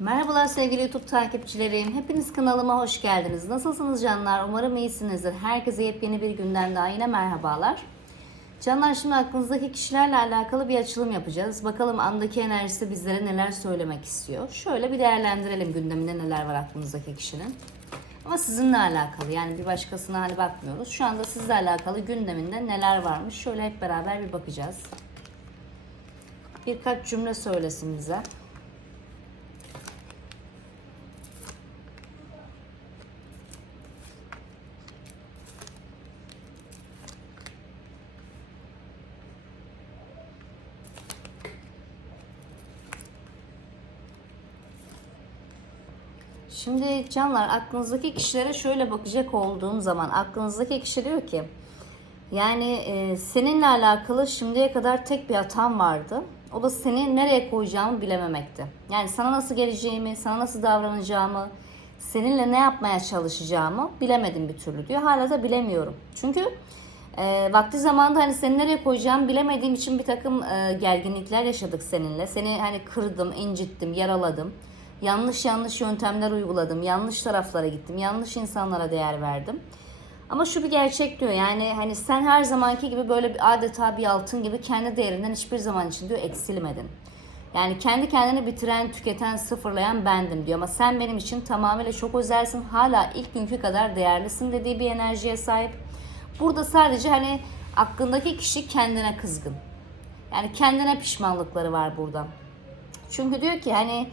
Merhabalar sevgili YouTube takipçilerim. Hepiniz kanalıma hoş geldiniz. Nasılsınız canlar? Umarım iyisinizdir. Herkese yepyeni bir günden daha yine merhabalar. Canlar şimdi aklınızdaki kişilerle alakalı bir açılım yapacağız. Bakalım andaki enerjisi bizlere neler söylemek istiyor. Şöyle bir değerlendirelim gündeminde neler var aklınızdaki kişinin. Ama sizinle alakalı yani bir başkasına hani bakmıyoruz. Şu anda sizle alakalı gündeminde neler varmış şöyle hep beraber bir bakacağız. Birkaç cümle söylesin bize. Şimdi canlar aklınızdaki kişilere şöyle bakacak olduğum zaman aklınızdaki kişi diyor ki yani e, seninle alakalı şimdiye kadar tek bir hatam vardı. O da seni nereye koyacağımı bilememekti. Yani sana nasıl geleceğimi, sana nasıl davranacağımı, seninle ne yapmaya çalışacağımı bilemedim bir türlü diyor. Hala da bilemiyorum. Çünkü e, vakti zamanında hani seni nereye koyacağımı bilemediğim için bir takım e, gerginlikler yaşadık seninle. Seni hani kırdım, incittim, yaraladım. Yanlış yanlış yöntemler uyguladım. Yanlış taraflara gittim. Yanlış insanlara değer verdim. Ama şu bir gerçek diyor yani hani sen her zamanki gibi böyle bir adeta bir altın gibi kendi değerinden hiçbir zaman için diyor eksilmedin. Yani kendi kendini bitiren, tüketen, sıfırlayan bendim diyor. Ama sen benim için tamamıyla çok özelsin. Hala ilk günkü kadar değerlisin dediği bir enerjiye sahip. Burada sadece hani aklındaki kişi kendine kızgın. Yani kendine pişmanlıkları var burada. Çünkü diyor ki hani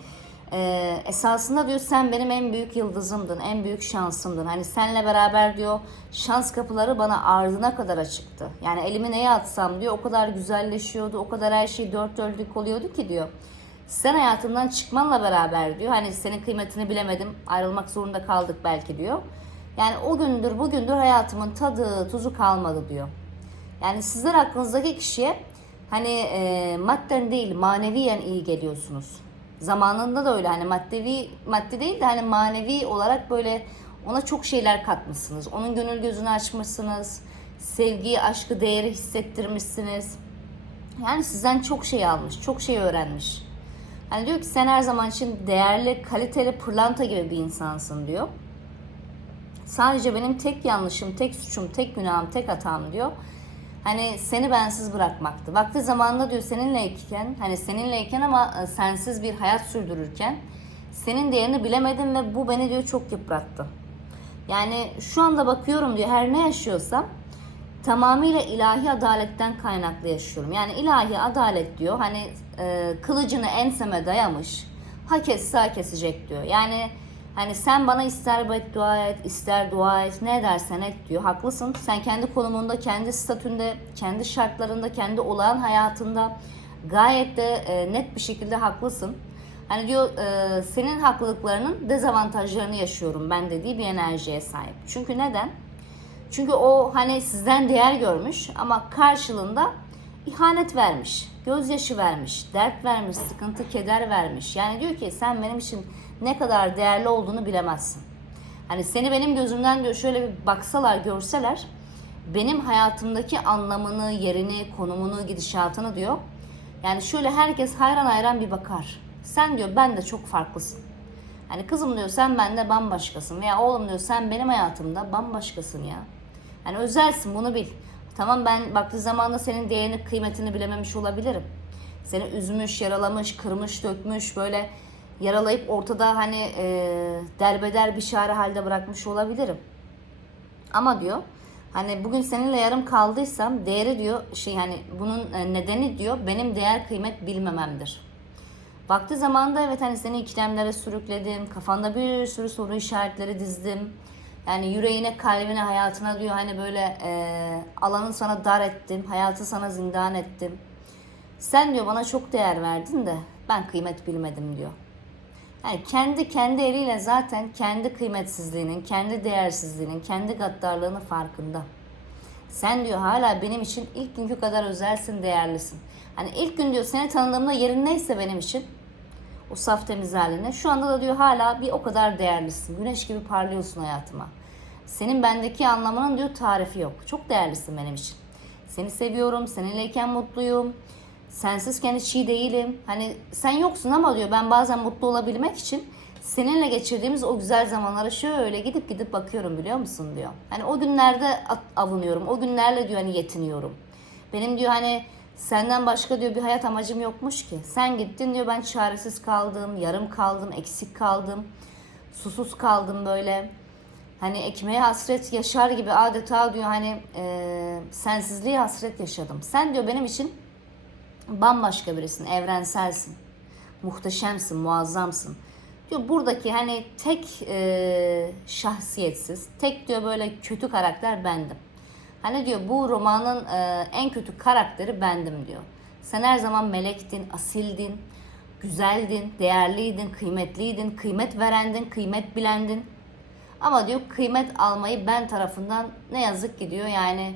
e, esasında diyor sen benim en büyük yıldızımdın, en büyük şansımdın. Hani senle beraber diyor şans kapıları bana ardına kadar açıktı. Yani elimi neye atsam diyor o kadar güzelleşiyordu, o kadar her şey dört dörtlük oluyordu ki diyor. Sen hayatımdan çıkmanla beraber diyor hani senin kıymetini bilemedim ayrılmak zorunda kaldık belki diyor. Yani o gündür bugündür hayatımın tadı tuzu kalmadı diyor. Yani sizler aklınızdaki kişiye hani e, madden değil maneviyen iyi geliyorsunuz. Zamanında da öyle hani maddevi madde değil de hani manevi olarak böyle ona çok şeyler katmışsınız. Onun gönül gözünü açmışsınız. Sevgiyi, aşkı, değeri hissettirmişsiniz. Yani sizden çok şey almış, çok şey öğrenmiş. Hani diyor ki sen her zaman için değerli, kaliteli, pırlanta gibi bir insansın diyor. Sadece benim tek yanlışım, tek suçum, tek günahım, tek hatam diyor. Hani seni bensiz bırakmaktı. Vakti zamanında diyor seninleyken, hani seninleyken ama e, sensiz bir hayat sürdürürken senin değerini bilemedim ve bu beni diyor çok yıprattı. Yani şu anda bakıyorum diyor her ne yaşıyorsam tamamıyla ilahi adaletten kaynaklı yaşıyorum. Yani ilahi adalet diyor hani e, kılıcını enseme dayamış hak etse hak kesecek diyor. Yani Hani sen bana ister beddua et, ister dua et, ne edersen et diyor. Haklısın. Sen kendi konumunda, kendi statünde, kendi şartlarında, kendi olağan hayatında gayet de e, net bir şekilde haklısın. Hani diyor e, senin haklılıklarının dezavantajlarını yaşıyorum ben dediği bir enerjiye sahip. Çünkü neden? Çünkü o hani sizden değer görmüş ama karşılığında ihanet vermiş, gözyaşı vermiş, dert vermiş, sıkıntı, keder vermiş. Yani diyor ki sen benim için ne kadar değerli olduğunu bilemezsin. Hani seni benim gözümden şöyle bir baksalar, görseler benim hayatımdaki anlamını, yerini, konumunu, gidişatını diyor. Yani şöyle herkes hayran hayran bir bakar. Sen diyor ben de çok farklısın. Hani kızım diyor sen bende bambaşkasın veya oğlum diyor sen benim hayatımda bambaşkasın ya. Hani özelsin bunu bil. Tamam ben baktığı zamanda senin değerini, kıymetini bilememiş olabilirim. Seni üzmüş, yaralamış, kırmış, dökmüş, böyle yaralayıp ortada hani e, derbeder bir çare halde bırakmış olabilirim. Ama diyor hani bugün seninle yarım kaldıysam değeri diyor şey hani bunun e, nedeni diyor benim değer kıymet bilmememdir. Vakti zamanda evet hani seni ikilemlere sürükledim. Kafanda bir sürü soru işaretleri dizdim. Yani yüreğine, kalbine, hayatına diyor hani böyle e, alanı sana dar ettim. Hayatı sana zindan ettim. Sen diyor bana çok değer verdin de ben kıymet bilmedim diyor. Yani kendi kendi eliyle zaten kendi kıymetsizliğinin, kendi değersizliğinin, kendi gaddarlığının farkında. Sen diyor hala benim için ilk günkü kadar özelsin, değerlisin. Hani ilk gün diyor seni tanıdığımda yerin neyse benim için o saf temiz haline. Şu anda da diyor hala bir o kadar değerlisin. Güneş gibi parlıyorsun hayatıma. Senin bendeki anlamının diyor tarifi yok. Çok değerlisin benim için. Seni seviyorum, seninleyken mutluyum. Sensizken hiç iyi değilim. Hani sen yoksun ama diyor ben bazen mutlu olabilmek için seninle geçirdiğimiz o güzel zamanlara şöyle gidip gidip bakıyorum biliyor musun diyor. Hani o günlerde avunuyorum. O günlerle diyor hani yetiniyorum. Benim diyor hani senden başka diyor bir hayat amacım yokmuş ki. Sen gittin diyor ben çaresiz kaldım, yarım kaldım, eksik kaldım, susuz kaldım böyle. Hani ekmeğe hasret yaşar gibi adeta diyor hani e, sensizliğe hasret yaşadım. Sen diyor benim için bambaşka birisin, evrenselsin, muhteşemsin, muazzamsın. Diyor buradaki hani tek e, şahsiyetsiz, tek diyor böyle kötü karakter bendim. Hani diyor bu romanın e, en kötü karakteri bendim diyor. Sen her zaman melektin, asildin, güzeldin, değerliydin, kıymetliydin, kıymet verendin, kıymet bilendin. Ama diyor kıymet almayı ben tarafından ne yazık ki diyor yani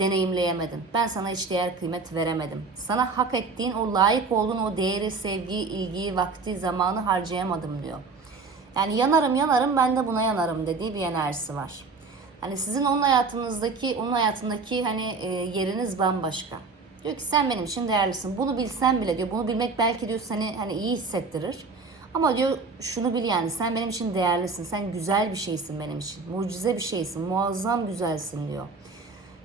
deneyimleyemedim. Ben sana hiç değer kıymet veremedim. Sana hak ettiğin o layık olduğun o değeri, sevgiyi, ilgiyi, vakti, zamanı harcayamadım diyor. Yani yanarım yanarım ben de buna yanarım dediği bir enerjisi var. Hani sizin onun hayatınızdaki, onun hayatındaki hani e, yeriniz bambaşka. Diyor ki sen benim için değerlisin. Bunu bilsen bile diyor. Bunu bilmek belki diyor seni hani iyi hissettirir. Ama diyor şunu bil yani sen benim için değerlisin. Sen güzel bir şeysin benim için. Mucize bir şeysin. Muazzam güzelsin diyor.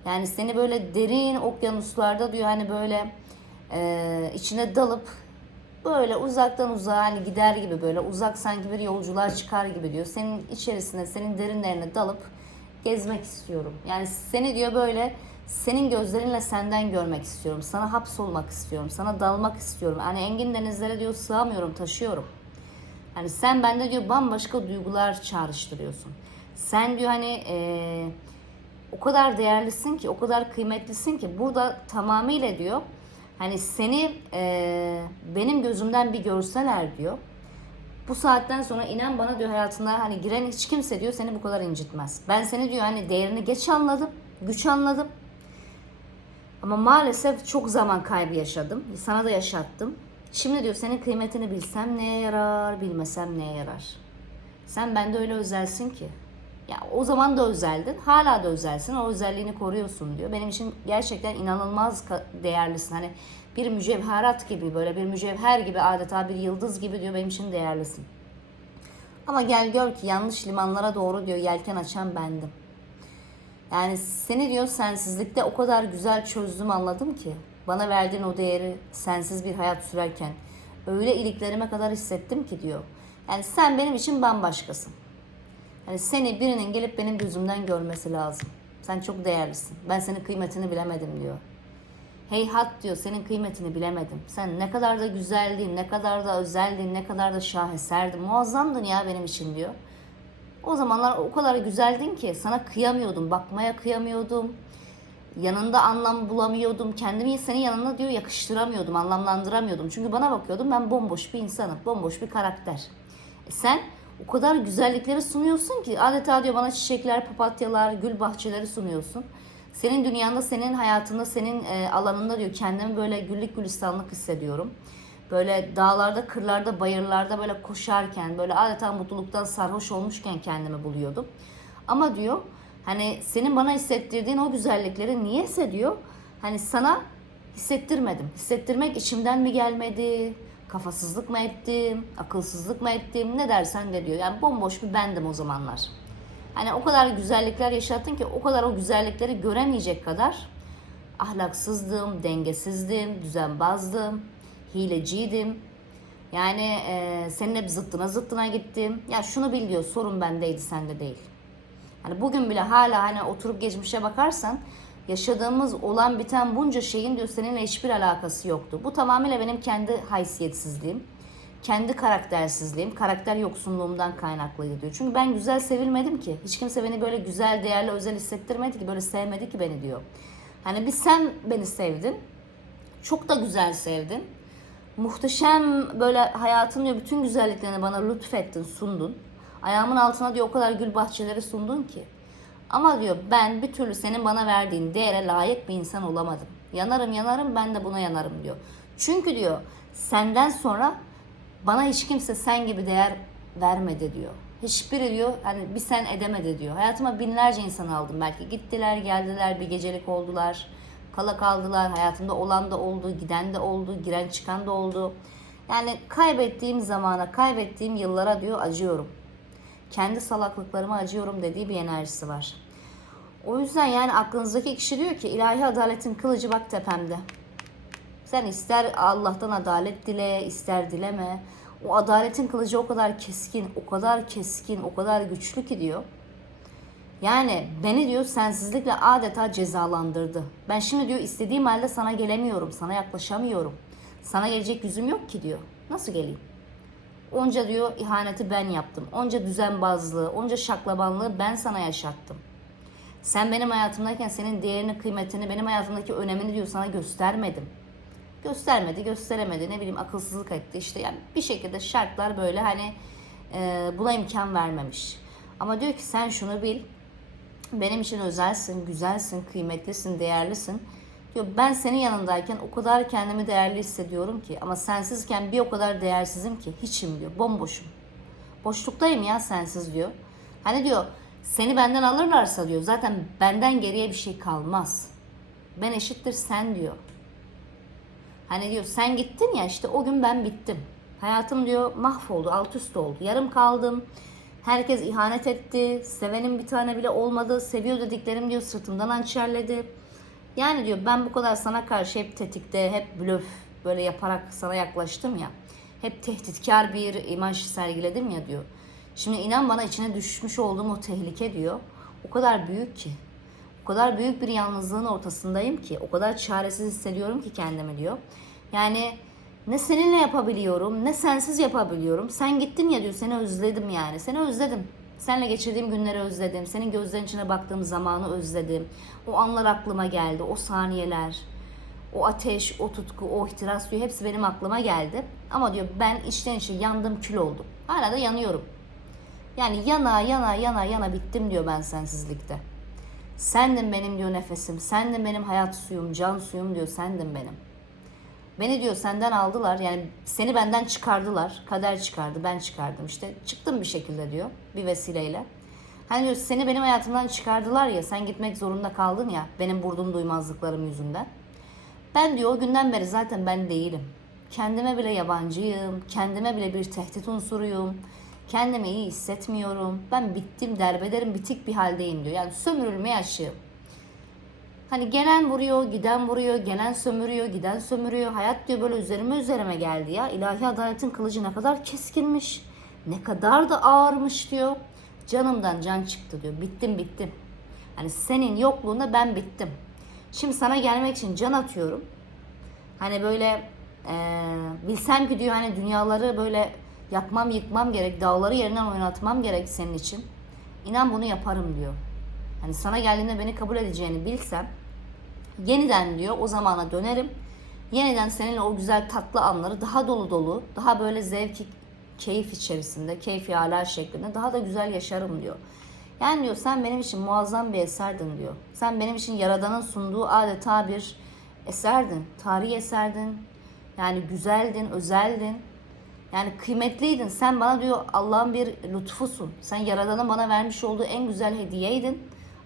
Yani seni böyle derin okyanuslarda diyor hani böyle e, içine dalıp böyle uzaktan uzağa hani gider gibi böyle uzak sanki bir yolcular çıkar gibi diyor. Senin içerisine, senin derinlerine dalıp gezmek istiyorum. Yani seni diyor böyle senin gözlerinle senden görmek istiyorum. Sana hapsolmak istiyorum. Sana dalmak istiyorum. Hani engin denizlere diyor sığamıyorum, taşıyorum. Hani sen bende diyor bambaşka duygular çağrıştırıyorsun. Sen diyor hani eee, o kadar değerlisin ki, o kadar kıymetlisin ki burada tamamıyla diyor hani seni eee, benim gözümden bir görseler diyor. Bu saatten sonra inan bana diyor hayatına hani giren hiç kimse diyor seni bu kadar incitmez. Ben seni diyor hani değerini geç anladım, güç anladım. Ama maalesef çok zaman kaybı yaşadım. Sana da yaşattım. Şimdi diyor senin kıymetini bilsem neye yarar, bilmesem neye yarar. Sen bende öyle özelsin ki. Ya o zaman da özeldin, hala da özelsin. O özelliğini koruyorsun diyor. Benim için gerçekten inanılmaz değerlisin. Hani bir mücevherat gibi böyle bir mücevher gibi adeta bir yıldız gibi diyor benim için değerlisin. Ama gel gör ki yanlış limanlara doğru diyor yelken açan bendim. Yani seni diyor sensizlikte o kadar güzel çözdüm anladım ki. Bana verdiğin o değeri sensiz bir hayat sürerken öyle iliklerime kadar hissettim ki diyor. Yani sen benim için bambaşkasın. Hani seni birinin gelip benim gözümden görmesi lazım. Sen çok değerlisin. Ben senin kıymetini bilemedim diyor. Heyhat diyor senin kıymetini bilemedim. Sen ne kadar da güzeldin, ne kadar da özeldin, ne kadar da şaheserdin. Muazzamdın ya benim için diyor. O zamanlar o kadar güzeldin ki sana kıyamıyordum, bakmaya kıyamıyordum. Yanında anlam bulamıyordum. Kendimi senin yanına diyor yakıştıramıyordum, anlamlandıramıyordum. Çünkü bana bakıyordum ben bomboş bir insanım, bomboş bir karakter. E sen o kadar güzellikleri sunuyorsun ki adeta diyor bana çiçekler, papatyalar, gül bahçeleri sunuyorsun. Senin dünyanda, senin hayatında, senin e, alanında diyor kendimi böyle güllük gülistanlık hissediyorum. Böyle dağlarda, kırlarda, bayırlarda böyle koşarken, böyle adeta mutluluktan sarhoş olmuşken kendimi buluyordum. Ama diyor hani senin bana hissettirdiğin o güzellikleri niyeyse diyor hani sana hissettirmedim. Hissettirmek içimden mi gelmedi? Kafasızlık mı ettim? Akılsızlık mı ettim? Ne dersen de diyor. Yani bomboş bir bendim o zamanlar. Hani o kadar güzellikler yaşattın ki o kadar o güzellikleri göremeyecek kadar ahlaksızdım, dengesizdim, düzenbazdım, hileciydim. Yani e, senin hep zıttına zıttına gittim. Ya şunu bil diyor sorun bendeydi sende değil. Hani bugün bile hala hani oturup geçmişe bakarsan yaşadığımız olan biten bunca şeyin diyor seninle hiçbir alakası yoktu. Bu tamamıyla benim kendi haysiyetsizliğim, kendi karaktersizliğim, karakter yoksunluğumdan kaynaklıydı diyor. Çünkü ben güzel sevilmedim ki. Hiç kimse beni böyle güzel, değerli, özel hissettirmedi ki, böyle sevmedi ki beni diyor. Hani bir sen beni sevdin, çok da güzel sevdin. Muhteşem böyle hayatın diyor bütün güzelliklerini bana lütfettin, sundun. Ayağımın altına diyor o kadar gül bahçeleri sundun ki. Ama diyor ben bir türlü senin bana verdiğin değere layık bir insan olamadım. Yanarım yanarım ben de buna yanarım diyor. Çünkü diyor senden sonra bana hiç kimse sen gibi değer vermedi diyor. Hiçbiri diyor hani bir sen edemedi diyor. Hayatıma binlerce insan aldım belki. Gittiler geldiler bir gecelik oldular. kala kaldılar. Hayatımda olan da oldu, giden de oldu, giren çıkan da oldu. Yani kaybettiğim zamana, kaybettiğim yıllara diyor acıyorum. Kendi salaklıklarıma acıyorum dediği bir enerjisi var. O yüzden yani aklınızdaki kişi diyor ki ilahi adaletin kılıcı bak tepemde. Sen ister Allah'tan adalet dile, ister dileme. O adaletin kılıcı o kadar keskin, o kadar keskin, o kadar güçlü ki diyor. Yani beni diyor sensizlikle adeta cezalandırdı. Ben şimdi diyor istediğim halde sana gelemiyorum, sana yaklaşamıyorum. Sana gelecek yüzüm yok ki diyor. Nasıl geleyim? Onca diyor ihaneti ben yaptım. Onca düzenbazlığı, onca şaklabanlığı ben sana yaşattım. Sen benim hayatımdayken senin değerini, kıymetini, benim hayatımdaki önemini diyor sana göstermedim. Göstermedi, gösteremedi. Ne bileyim akılsızlık etti işte. Yani bir şekilde şartlar böyle hani e, buna imkan vermemiş. Ama diyor ki sen şunu bil. Benim için özelsin, güzelsin, kıymetlisin, değerlisin. Diyor ben senin yanındayken o kadar kendimi değerli hissediyorum ki ama sensizken bir o kadar değersizim ki hiçim diyor. Bomboşum. Boşluktayım ya sensiz diyor. Hani diyor seni benden alırlarsa diyor zaten benden geriye bir şey kalmaz. Ben eşittir sen diyor. Hani diyor sen gittin ya işte o gün ben bittim. Hayatım diyor mahvoldu, alt üst oldu. Yarım kaldım. Herkes ihanet etti. Sevenim bir tane bile olmadı. Seviyor dediklerim diyor sırtımdan hançerledi. Yani diyor ben bu kadar sana karşı hep tetikte, hep blöf böyle yaparak sana yaklaştım ya. Hep tehditkar bir imaj sergiledim ya diyor. Şimdi inan bana içine düşmüş olduğum o tehlike diyor. O kadar büyük ki. O kadar büyük bir yalnızlığın ortasındayım ki. O kadar çaresiz hissediyorum ki kendimi diyor. Yani ne seninle yapabiliyorum ne sensiz yapabiliyorum. Sen gittin ya diyor seni özledim yani. Seni özledim. Seninle geçirdiğim günleri özledim. Senin gözlerin içine baktığım zamanı özledim. O anlar aklıma geldi. O saniyeler. O ateş, o tutku, o ihtiras diyor. Hepsi benim aklıma geldi. Ama diyor ben içten içe yandım kül oldum. Hala da yanıyorum. Yani yana yana yana yana bittim diyor ben sensizlikte. Sendin benim diyor nefesim. Sendin benim hayat suyum, can suyum diyor. Sendin benim. Beni diyor senden aldılar. Yani seni benden çıkardılar. Kader çıkardı. Ben çıkardım işte. Çıktım bir şekilde diyor. Bir vesileyle. Hani diyor seni benim hayatımdan çıkardılar ya. Sen gitmek zorunda kaldın ya. Benim vurdum duymazlıklarım yüzünden. Ben diyor o günden beri zaten ben değilim. Kendime bile yabancıyım. Kendime bile bir tehdit unsuruyum. Kendimi iyi hissetmiyorum. Ben bittim derbederim bitik bir haldeyim diyor. Yani sömürülmeye açığım. Hani gelen vuruyor, giden vuruyor, gelen sömürüyor, giden sömürüyor. Hayat diyor böyle üzerime üzerime geldi ya. İlahi adaletin kılıcı ne kadar keskinmiş. Ne kadar da ağırmış diyor. Canımdan can çıktı diyor. Bittim bittim. Hani senin yokluğunda ben bittim. Şimdi sana gelmek için can atıyorum. Hani böyle e, bilsem ki diyor hani dünyaları böyle yakmam yıkmam gerek. Dağları yerinden oynatmam gerek senin için. İnan bunu yaparım diyor. Hani sana geldiğinde beni kabul edeceğini bilsem yeniden diyor o zamana dönerim. Yeniden seninle o güzel tatlı anları daha dolu dolu, daha böyle zevki, keyif içerisinde, keyfi hala şeklinde daha da güzel yaşarım diyor. Yani diyor sen benim için muazzam bir eserdin diyor. Sen benim için Yaradan'ın sunduğu adeta bir eserdin. Tarihi eserdin. Yani güzeldin, özeldin. Yani kıymetliydin. Sen bana diyor Allah'ın bir lütfusun. Sen Yaradan'ın bana vermiş olduğu en güzel hediyeydin.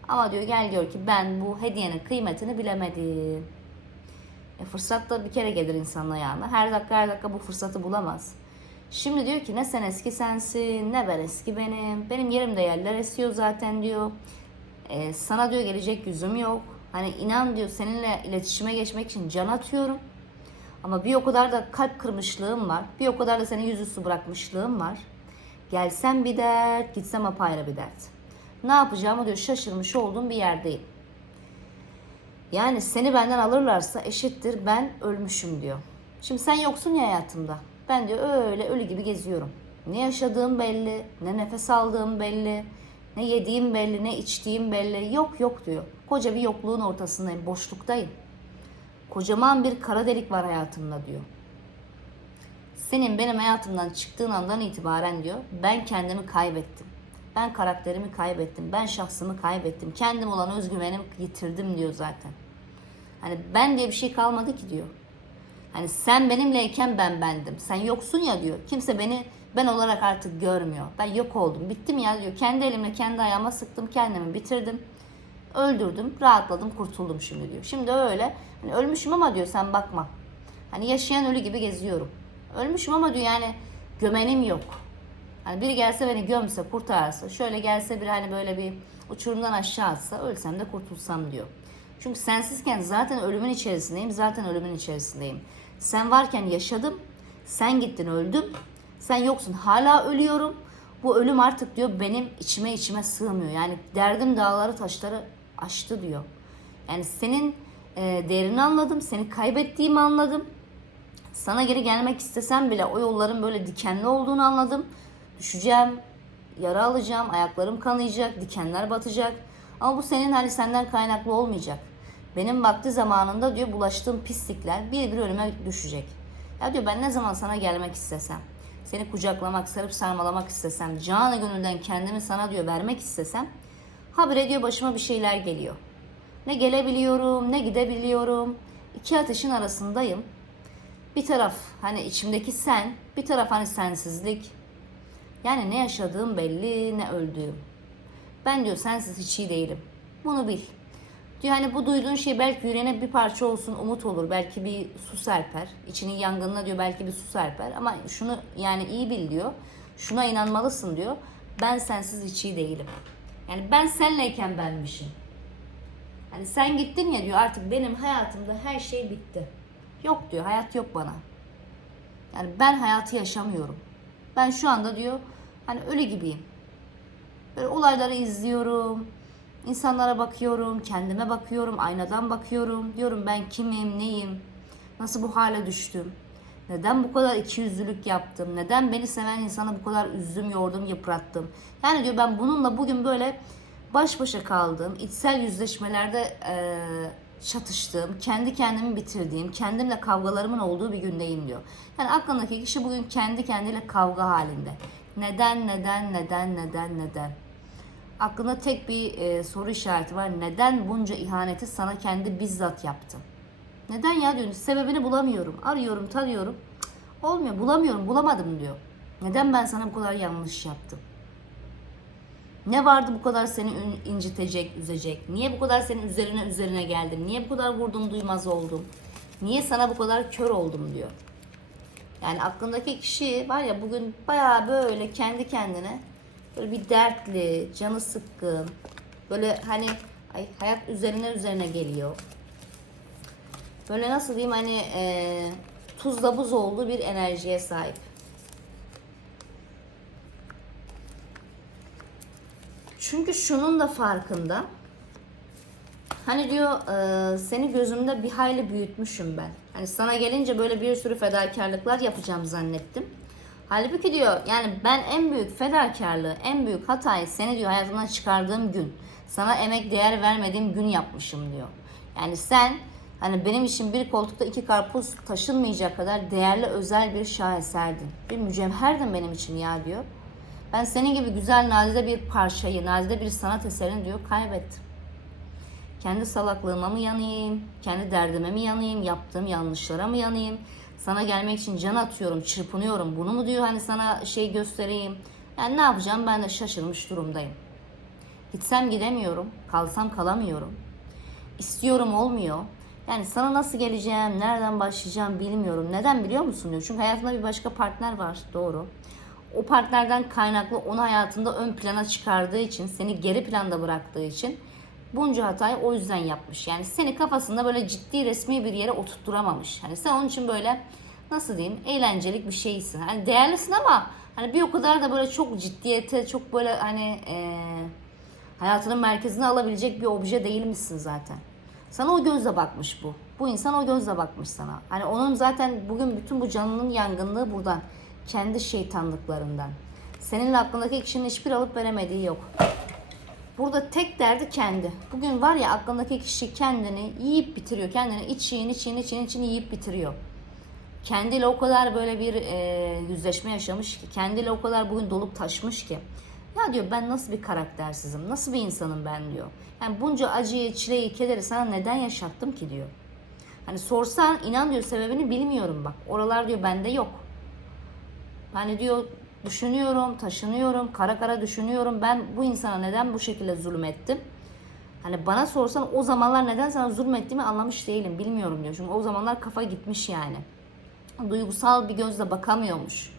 Ama diyor gel gör ki ben bu hediyenin kıymetini bilemedim. E, fırsat da bir kere gelir insanın ayağına. Her dakika her dakika bu fırsatı bulamaz. Şimdi diyor ki ne sen eski sensin ne ben eski benim. Benim yerimde yerler esiyor zaten diyor. E, sana diyor gelecek yüzüm yok. Hani inan diyor seninle iletişime geçmek için can atıyorum. Ama bir o kadar da kalp kırmışlığım var. Bir o kadar da senin yüzüstü bırakmışlığım var. Gelsem bir dert, gitsem apayrı bir dert. Ne yapacağımı diyor şaşırmış olduğum bir yerdeyim. Yani seni benden alırlarsa eşittir ben ölmüşüm diyor. Şimdi sen yoksun ya hayatımda. Ben diyor öyle ölü gibi geziyorum. Ne yaşadığım belli, ne nefes aldığım belli, ne yediğim belli, ne içtiğim belli. Yok yok diyor. Koca bir yokluğun ortasındayım, boşluktayım. Kocaman bir kara delik var hayatımda diyor. Senin benim hayatımdan çıktığın andan itibaren diyor ben kendimi kaybettim. Ben karakterimi kaybettim. Ben şahsımı kaybettim. Kendim olan özgüvenimi yitirdim diyor zaten. Hani ben diye bir şey kalmadı ki diyor. Hani sen benimleyken ben bendim. Sen yoksun ya diyor. Kimse beni ben olarak artık görmüyor. Ben yok oldum. Bittim ya diyor. Kendi elimle kendi ayağıma sıktım. Kendimi bitirdim. Öldürdüm, rahatladım, kurtuldum şimdi diyor. Şimdi öyle. Hani ölmüşüm ama diyor sen bakma. Hani yaşayan ölü gibi geziyorum. Ölmüşüm ama diyor yani gömenim yok. Hani biri gelse beni gömse, kurtarsa, şöyle gelse bir hani böyle bir uçurumdan aşağı atsa, ölsem de kurtulsam diyor. Çünkü sensizken zaten ölümün içerisindeyim, zaten ölümün içerisindeyim. Sen varken yaşadım, sen gittin öldüm, sen yoksun hala ölüyorum. Bu ölüm artık diyor benim içime içime sığmıyor. Yani derdim dağları taşları aştı diyor. Yani senin e, değerini anladım, seni kaybettiğimi anladım. Sana geri gelmek istesem bile o yolların böyle dikenli olduğunu anladım. Düşeceğim, yara alacağım, ayaklarım kanayacak, dikenler batacak. Ama bu senin hani senden kaynaklı olmayacak. Benim vakti zamanında diyor bulaştığım pislikler bir bir önüme düşecek. Ya diyor ben ne zaman sana gelmek istesem, seni kucaklamak, sarıp sarmalamak istesem, canı gönülden kendimi sana diyor vermek istesem, habire diyor başıma bir şeyler geliyor. Ne gelebiliyorum, ne gidebiliyorum. İki ateşin arasındayım. Bir taraf hani içimdeki sen, bir taraf hani sensizlik. Yani ne yaşadığım belli, ne öldüğüm. Ben diyor sensiz hiç iyi değilim. Bunu bil. Diyor hani bu duyduğun şey belki yüreğine bir parça olsun umut olur. Belki bir su serper. İçinin yangınına diyor belki bir su serper. Ama şunu yani iyi bil diyor. Şuna inanmalısın diyor. Ben sensiz hiç iyi değilim. Yani ben senleyken benmişim. Hani sen gittin ya diyor artık benim hayatımda her şey bitti. Yok diyor hayat yok bana. Yani ben hayatı yaşamıyorum. Ben şu anda diyor hani ölü gibiyim. Böyle olayları izliyorum. İnsanlara bakıyorum, kendime bakıyorum, aynadan bakıyorum. Diyorum ben kimim, neyim? Nasıl bu hale düştüm? Neden bu kadar ikiyüzlülük yaptım? Neden beni seven insanı bu kadar üzdüm, yordum, yıprattım? Yani diyor ben bununla bugün böyle baş başa kaldığım, içsel yüzleşmelerde eee çatıştığım, kendi kendimi bitirdiğim, kendimle kavgalarımın olduğu bir gündeyim diyor. Yani aklındaki kişi bugün kendi kendiyle kavga halinde. Neden, neden, neden, neden, neden? Aklında tek bir e, soru işareti var. Neden bunca ihaneti sana kendi bizzat yaptım? Neden ya diyor. Sebebini bulamıyorum. Arıyorum, tarıyorum. Cık, olmuyor, bulamıyorum, bulamadım diyor. Neden ben sana bu kadar yanlış yaptım? Ne vardı bu kadar seni incitecek, üzecek? Niye bu kadar senin üzerine üzerine geldim? Niye bu kadar vurdum duymaz oldum? Niye sana bu kadar kör oldum diyor. Yani aklındaki kişi var ya bugün bayağı böyle kendi kendine böyle bir dertli, canı sıkkın, böyle hani ay, hayat üzerine üzerine geliyor. Böyle nasıl diyeyim hani e, tuzla buz olduğu bir enerjiye sahip. Çünkü şunun da farkında. Hani diyor e, seni gözümde bir hayli büyütmüşüm ben. Hani sana gelince böyle bir sürü fedakarlıklar yapacağım zannettim. Halbuki diyor yani ben en büyük fedakarlığı, en büyük hatayı seni diyor hayatımdan çıkardığım gün. Sana emek değer vermediğim gün yapmışım diyor. Yani sen hani benim için bir koltukta iki karpuz taşınmayacak kadar değerli özel bir şaheserdin. Bir mücevherdin benim için ya diyor. Ben senin gibi güzel nadide bir parçayı, nadide bir sanat eserini diyor kaybettim. Kendi salaklığıma mı yanayım, kendi derdime mi yanayım, yaptığım yanlışlara mı yanayım? Sana gelmek için can atıyorum, çırpınıyorum. Bunu mu diyor hani sana şey göstereyim? Yani ne yapacağım ben de şaşırmış durumdayım. Gitsem gidemiyorum, kalsam kalamıyorum. İstiyorum olmuyor. Yani sana nasıl geleceğim, nereden başlayacağım bilmiyorum. Neden biliyor musun diyor. Çünkü hayatında bir başka partner var, doğru. O partnerden kaynaklı onu hayatında ön plana çıkardığı için, seni geri planda bıraktığı için bunca hatayı o yüzden yapmış. Yani seni kafasında böyle ciddi resmi bir yere oturtturamamış. Hani sen onun için böyle nasıl diyeyim eğlencelik bir şeysin. Hani değerlisin ama hani bir o kadar da böyle çok ciddiyete, çok böyle hani eee hayatının merkezine alabilecek bir obje değil misin zaten? Sana o gözle bakmış bu. Bu insan o gözle bakmış sana. Hani onun zaten bugün bütün bu canının yangınlığı buradan. Kendi şeytanlıklarından. Seninle aklındaki kişinin hiçbir alıp veremediği yok. Burada tek derdi kendi. Bugün var ya aklındaki kişi kendini yiyip bitiriyor. Kendini için için için için yiyip bitiriyor. Kendiyle o kadar böyle bir e, yüzleşme yaşamış ki. Kendiyle o kadar bugün dolup taşmış ki. Ya diyor ben nasıl bir karaktersizim, nasıl bir insanım ben diyor. Yani bunca acıyı, çileyi, kederi sana neden yaşattım ki diyor. Hani sorsan inan diyor sebebini bilmiyorum bak. Oralar diyor bende yok. Hani diyor düşünüyorum, taşınıyorum, kara kara düşünüyorum. Ben bu insana neden bu şekilde zulmettim? Hani bana sorsan o zamanlar neden sana zulmettiğimi anlamış değilim. Bilmiyorum diyor. Çünkü o zamanlar kafa gitmiş yani. Duygusal bir gözle bakamıyormuş.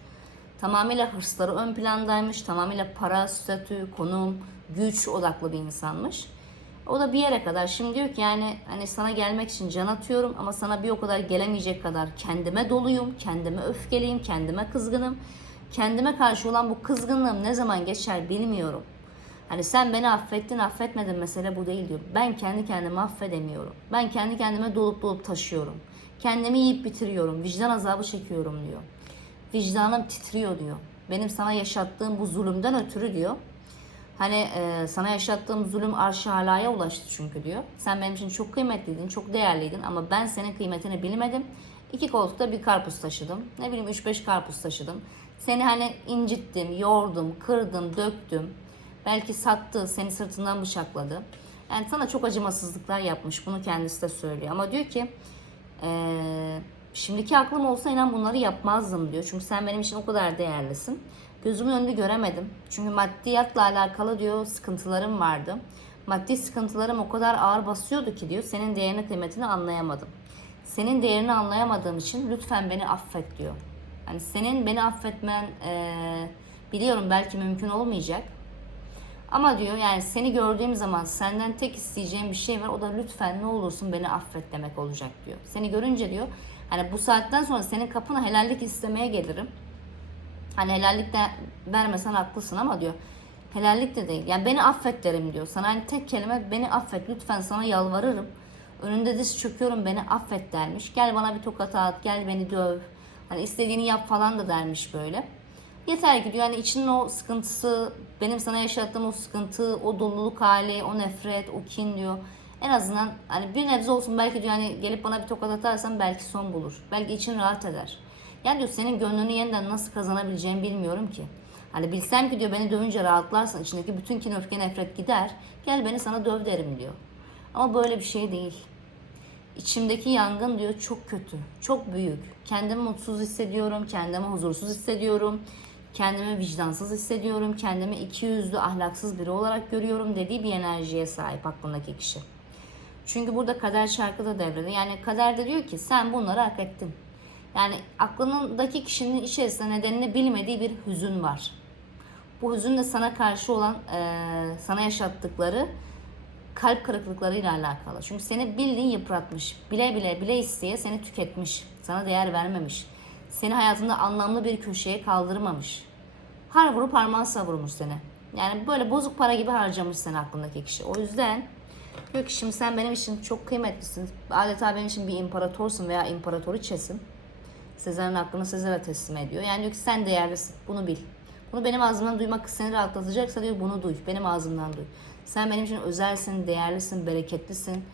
Tamamıyla hırsları ön plandaymış. Tamamıyla para, statü, konum, güç odaklı bir insanmış. O da bir yere kadar. Şimdi diyor ki yani hani sana gelmek için can atıyorum ama sana bir o kadar gelemeyecek kadar kendime doluyum, kendime öfkeliyim, kendime kızgınım. Kendime karşı olan bu kızgınlığım ne zaman geçer bilmiyorum. Hani sen beni affettin affetmedin mesele bu değil diyor. Ben kendi kendimi affedemiyorum. Ben kendi kendime dolup dolup taşıyorum. Kendimi yiyip bitiriyorum. Vicdan azabı çekiyorum diyor. Vicdanım titriyor diyor. Benim sana yaşattığım bu zulümden ötürü diyor. Hani e, sana yaşattığım zulüm arş-ı alaya ulaştı çünkü diyor. Sen benim için çok kıymetliydin, çok değerliydin ama ben senin kıymetini bilmedim. İki koltukta bir karpuz taşıdım. Ne bileyim 3-5 karpuz taşıdım. Seni hani incittim, yordum, kırdım, döktüm. Belki sattı, seni sırtından bıçakladı. Yani sana çok acımasızlıklar yapmış. Bunu kendisi de söylüyor. Ama diyor ki eee, şimdiki aklım olsa inan bunları yapmazdım diyor. Çünkü sen benim için o kadar değerlisin. Gözümün önünde göremedim. Çünkü maddiyatla alakalı diyor sıkıntılarım vardı. Maddi sıkıntılarım o kadar ağır basıyordu ki diyor senin değerini kıymetini anlayamadım. Senin değerini anlayamadığım için lütfen beni affet diyor. Hani senin beni affetmen eee, biliyorum belki mümkün olmayacak. Ama diyor yani seni gördüğüm zaman senden tek isteyeceğim bir şey var. O da lütfen ne olursun beni affet demek olacak diyor. Seni görünce diyor hani bu saatten sonra senin kapına helallik istemeye gelirim. Hani helallik de vermesen haklısın ama diyor helallik de değil. Yani beni affet derim diyor. Sana hani tek kelime beni affet lütfen sana yalvarırım. Önünde diz çöküyorum beni affet dermiş. Gel bana bir tokat at gel beni döv. Hani istediğini yap falan da dermiş böyle. Yeter ki diyor yani içinin o sıkıntısı, benim sana yaşattığım o sıkıntı, o doluluk hali, o nefret, o kin diyor. En azından hani bir nebze olsun belki diyor hani gelip bana bir tokat atarsan belki son bulur. Belki için rahat eder. Yani diyor senin gönlünü yeniden nasıl kazanabileceğimi bilmiyorum ki. Hani bilsem ki diyor beni dövünce rahatlarsın içindeki bütün kin öfke nefret gider. Gel beni sana döv derim diyor. Ama böyle bir şey değil. İçimdeki yangın diyor çok kötü, çok büyük. Kendimi mutsuz hissediyorum, kendimi huzursuz hissediyorum. Kendimi vicdansız hissediyorum, kendimi iki yüzlü, ahlaksız biri olarak görüyorum dediği bir enerjiye sahip aklındaki kişi. Çünkü burada kader çarkı da devrede. Yani kader de diyor ki sen bunları hak ettin. Yani aklındaki kişinin içerisinde nedenini bilmediği bir hüzün var. Bu hüzün de sana karşı olan, eee, sana yaşattıkları kalp kırıklıklarıyla alakalı. Çünkü seni bildiğin yıpratmış. Bile bile bile isteye seni tüketmiş. Sana değer vermemiş. Seni hayatında anlamlı bir köşeye kaldırmamış. Har vurup harman savurmuş seni. Yani böyle bozuk para gibi harcamış seni aklındaki kişi. O yüzden diyor ki şimdi sen benim için çok kıymetlisin. Adeta benim için bir imparatorsun veya imparatoriçesin. Sezar'ın hakkını Sezar'a teslim ediyor. Yani diyor ki sen değerlisin. Bunu bil. Bunu benim ağzımdan duymak seni rahatlatacaksa diyor bunu duy. Benim ağzımdan duy. Sen benim için özelsin, değerlisin, bereketlisin.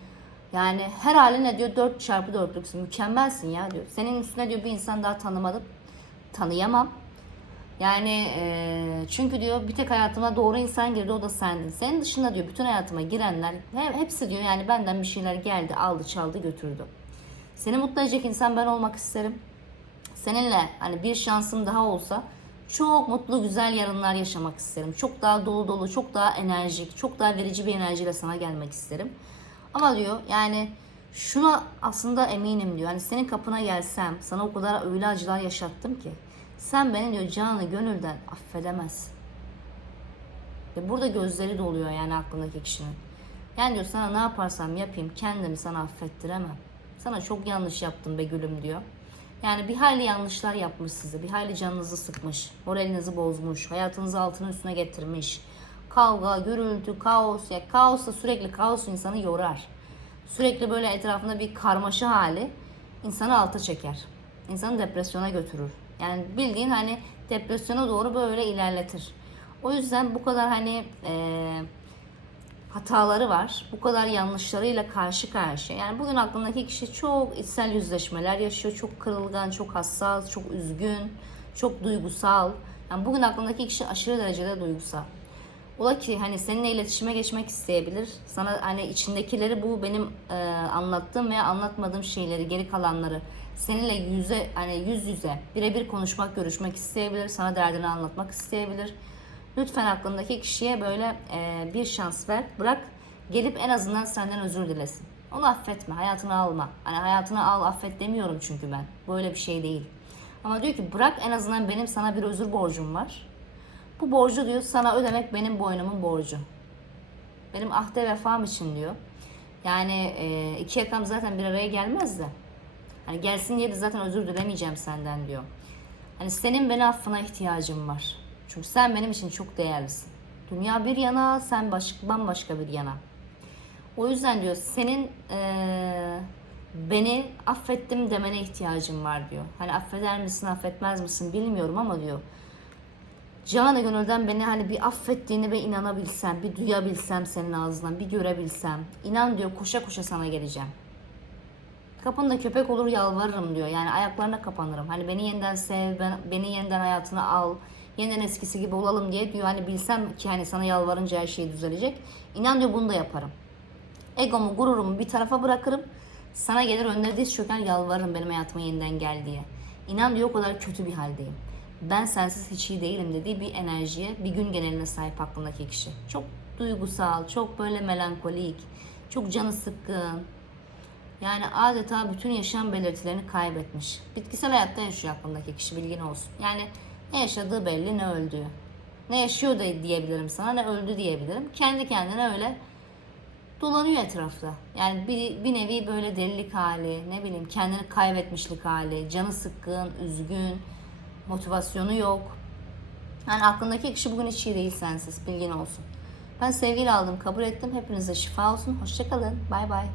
Yani her haline diyor 4 çarpı 4'lüksün. Mükemmelsin ya diyor. Senin üstüne diyor bir insan daha tanımadım. Tanıyamam. Yani eee, çünkü diyor bir tek hayatıma doğru insan girdi o da sendin. Senin dışında diyor bütün hayatıma girenler he- hepsi diyor yani benden bir şeyler geldi aldı çaldı götürdü. Seni mutlu edecek insan ben olmak isterim. Seninle hani bir şansım daha olsa çok mutlu güzel yarınlar yaşamak isterim. Çok daha dolu dolu, çok daha enerjik, çok daha verici bir enerjiyle sana gelmek isterim. Ama diyor yani şuna aslında eminim diyor. Hani senin kapına gelsem sana o kadar öyle acılar yaşattım ki sen beni diyor canı gönülden affedemezsin. Ve burada gözleri doluyor yani aklındaki kişinin. Yani diyor sana ne yaparsam yapayım kendimi sana affettiremem. Sana çok yanlış yaptım be gülüm diyor. Yani bir hayli yanlışlar yapmış size. Bir hayli canınızı sıkmış. Moralinizi bozmuş. Hayatınızı altına üstüne getirmiş. Kavga, gürültü, kaos. Ya kaos da sürekli kaos insanı yorar. Sürekli böyle etrafında bir karmaşa hali insanı alta çeker. İnsanı depresyona götürür. Yani bildiğin hani depresyona doğru böyle ilerletir. O yüzden bu kadar hani eee hataları var. Bu kadar yanlışlarıyla karşı karşıya. Yani bugün aklındaki kişi çok içsel yüzleşmeler yaşıyor. Çok kırılgan, çok hassas, çok üzgün, çok duygusal. Yani bugün aklındaki kişi aşırı derecede duygusal. Ola ki hani seninle iletişime geçmek isteyebilir. Sana hani içindekileri bu benim e, anlattığım veya anlatmadığım şeyleri, geri kalanları seninle yüze hani yüz yüze birebir konuşmak, görüşmek isteyebilir. Sana derdini anlatmak isteyebilir. Lütfen aklındaki kişiye böyle e, bir şans ver, bırak gelip en azından senden özür dilesin. Onu affetme, hayatına alma. Hani hayatına al, affet demiyorum çünkü ben. Böyle bir şey değil. Ama diyor ki bırak en azından benim sana bir özür borcum var. Bu borcu diyor sana ödemek benim boynumun borcu. Benim ahde vefam için diyor. Yani e, iki yakam zaten bir araya gelmez de. Hani gelsin diye de zaten özür dilemeyeceğim senden diyor. Hani senin beni affına ihtiyacım var. Çünkü sen benim için çok değerlisin. Dünya bir yana, sen baş, bambaşka bir yana. O yüzden diyor senin eee, beni affettim demene ihtiyacım var diyor. Hani affeder misin affetmez misin bilmiyorum ama diyor. Canı gönülden beni hani bir affettiğini ve inanabilsem, bir duyabilsem senin ağzından, bir görebilsem. inan diyor koşa koşa sana geleceğim. Kapında köpek olur yalvarırım diyor. Yani ayaklarına kapanırım. Hani beni yeniden sev, ben, beni yeniden hayatına al. Yeniden eskisi gibi olalım diye diyor. Hani bilsem ki hani sana yalvarınca her şey düzelecek. İnan diyor bunu da yaparım. Egomu, gururumu bir tarafa bırakırım. Sana gelir önüne diz çöken yalvarırım benim hayatıma yeniden gel diye. İnan diyor o kadar kötü bir haldeyim. Ben sensiz hiç iyi değilim dediği bir enerjiye, bir gün geneline sahip aklındaki kişi. Çok duygusal, çok böyle melankolik, çok canı sıkkın. Yani adeta bütün yaşam belirtilerini kaybetmiş. Bitkisel hayatta yaşıyor aklındaki kişi bilgin olsun. Yani ne yaşadığı belli ne öldüğü. Ne yaşıyor da diyebilirim sana ne öldü diyebilirim. Kendi kendine öyle dolanıyor etrafta. Yani bir, bir nevi böyle delilik hali, ne bileyim kendini kaybetmişlik hali, canı sıkkın, üzgün, motivasyonu yok. Yani aklındaki kişi bugün hiç iyi değil sensiz, bilgin olsun. Ben sevgiyle aldım, kabul ettim. Hepinize şifa olsun. Hoşçakalın. Bay bay.